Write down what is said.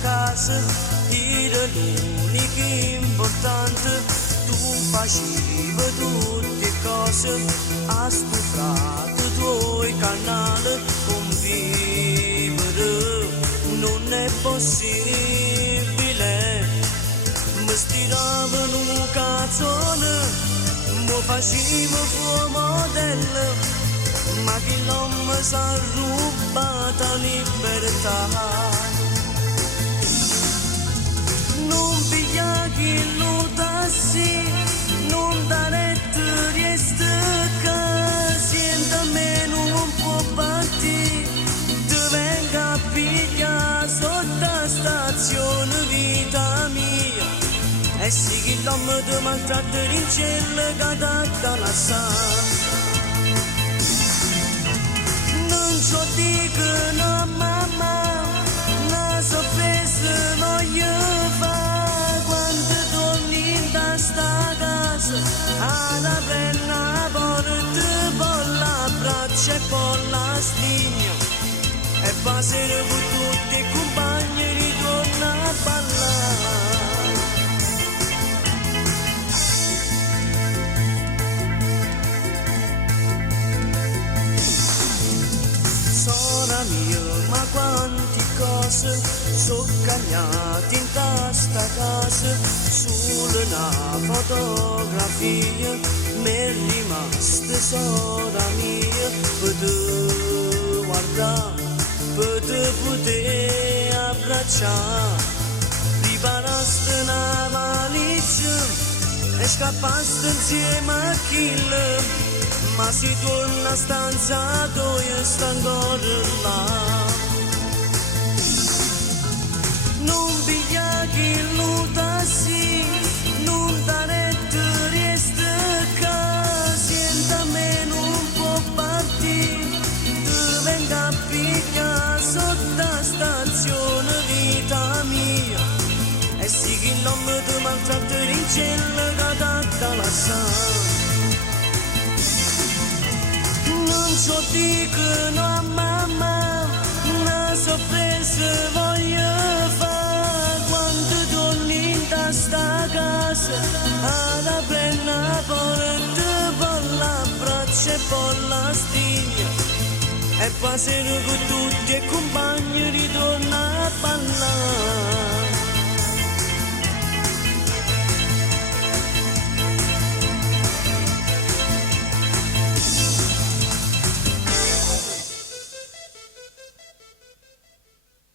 Casa era l'unica importante, tu facevi tutte cose a sto frate tuoi canale convivere non è possibile. Mi stiravano un cazzone, mi facevo fuori modello, ma che l'uomo s'ha rubata libertà. Non piglia chi lo tassi, non dare rieste che sienta meno un po' partire, ti venga a pigliare sotto stazione vita mia, e sì che l'uomo ti maltratta in cielo che da la sa. Non ci dico no mamma, non so preso voglio fare quando torni da sta casa, alla penna porta con la braccia e con la stigna, e passerò con tutti i compagni e ritorno a ballare. Sora mia, ma quanti cose sono cagnate in questa casa, solo una fotografia mi è rimasta sora mia, per te guardare, per te poter abbracciare, preparaste una valigia e scappaste insieme a Kill. Ma si torna a stanza dove sta ancora là. Non piglia chi lo tassi, non dare rieste che sienta meno un po' partire, ti venga a pigliare sotto stazione vita mia, e sì che l'uomo ti maltratta in cielo che da la sa. Non ci dicono a mamma, una sorpresa voglio fare quando torni da sta casa, alla penna porta con la braccia e con la stigna, e passerò con tutti i compagni ritorno a ballare.